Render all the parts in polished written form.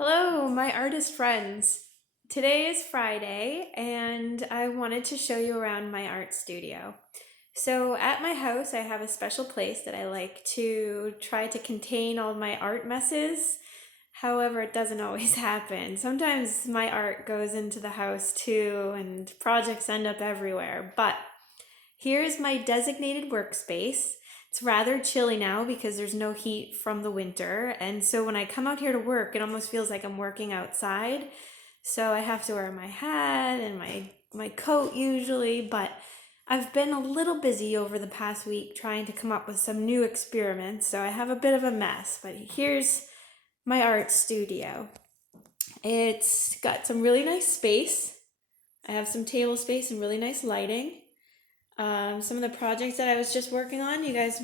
Hello, my artist friends. Today is Friday, and I wanted to show you around my art studio. So, at my house, I have a special place that I like to try to contain all my art messes. However, it doesn't always happen. Sometimes my art goes into the house too, and projects end up everywhere. But here's my designated workspace. It's rather chilly now because there's no heat from the winter. And so when I come out here to work, it almost feels like I'm working outside. So I have to wear my hat and my coat usually, but I've been a little busy over the past week trying to come up with some new experiments. So I have a bit of a mess, but here's my art studio. It's got some really nice space. I have some table space and really nice lighting. Some of the projects that I was just working on, you guys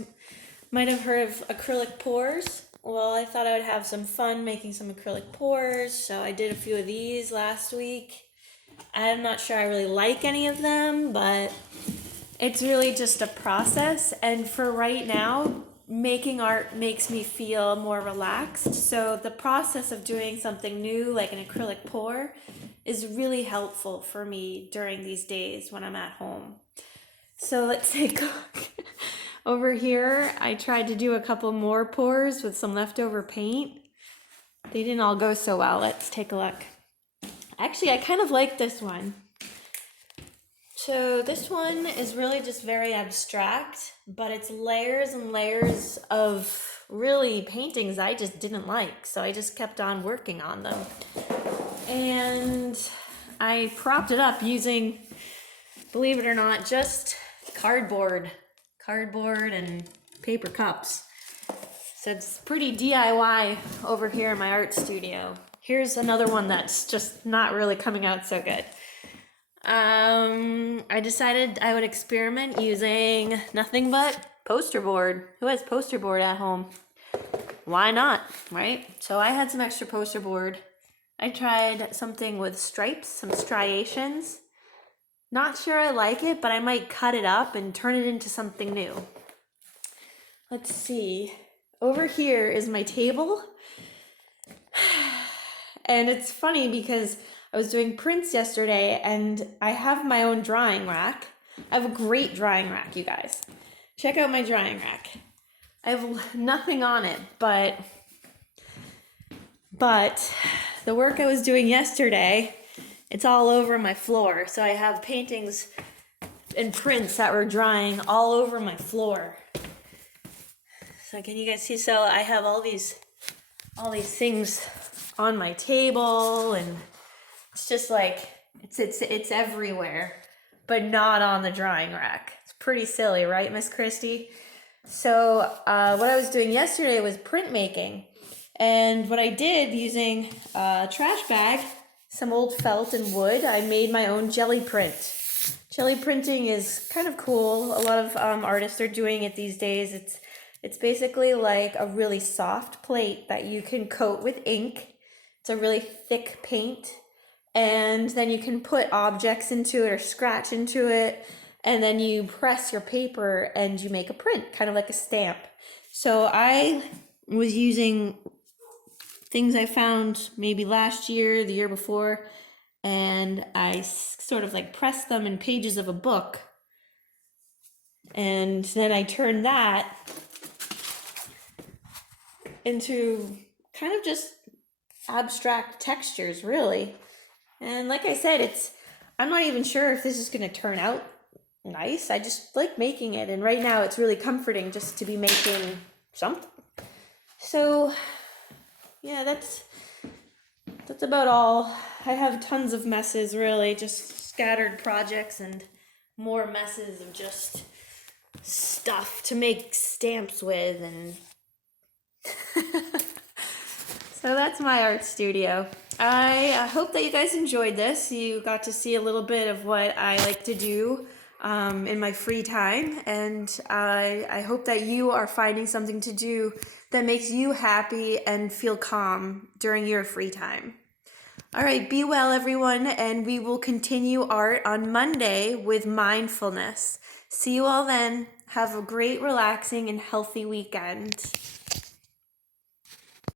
might have heard of acrylic pours. Well, I thought I would have some fun making some acrylic pours, so I did a few of these last week. I'm not sure I really like any of them, but it's really just a process, and for right now, making art makes me feel more relaxed. So the process of doing something new, like an acrylic pour, is really helpful for me during these days when I'm at home. So let's take a look. Over here, I tried to do a couple more pours with some leftover paint. They didn't all go so well. Let's take a look. Actually, I kind of like this one. So this one is really just very abstract, but it's layers and layers of really paintings I just didn't like. So I just kept on working on them. And I propped it up using, believe it or not, just cardboard and paper cups. So it's pretty DIY over here in my art studio. Here's another one that's just not really coming out so good. I decided I would experiment using nothing but poster board. Who has poster board at home? Why not, right? So I had some extra poster board. I tried something with stripes, some striations. Not sure I like it, but I might cut it up and turn it into something new. Let's see. Over here is my table. And it's funny because I was doing prints yesterday and I have my own drying rack. I have a great drying rack, you guys. Check out my drying rack. I have nothing on it, but the work I was doing yesterday, it's all over my floor. So I have paintings and prints that were drying all over my floor. So can you guys see? So I have all these things on my table, and it's just like it's everywhere, but not on the drying rack. It's pretty silly, right, Miss Christie? So what I was doing yesterday was printmaking, and what I did using a trash bag, some old felt and wood, I made my own jelly print. Jelly printing is kind of cool. A lot of artists are doing it these days. It's basically like a really soft plate that you can coat with ink. It's a really thick paint, and then you can put objects into it or scratch into it, and then you press your paper and you make a print, kind of like a stamp. So I was using things I found maybe last year, the year before, and I sort of like pressed them in pages of a book, and then I turned that into kind of just abstract textures, really. And like I said, I'm not even sure if this is going to turn out nice. I just like making it, and right now it's really comforting just to be making something. So yeah, that's about all. I have tons of messes, really, just scattered projects and more messes of just stuff to make stamps with, and so that's my art studio. I hope that you guys enjoyed this. You got to see a little bit of what I like to do in my free time, and I hope that you are finding something to do that makes you happy and feel calm during your free time. All right, be well, everyone, and we will continue art on Monday with mindfulness. See you all then. Have a great, relaxing, and healthy weekend.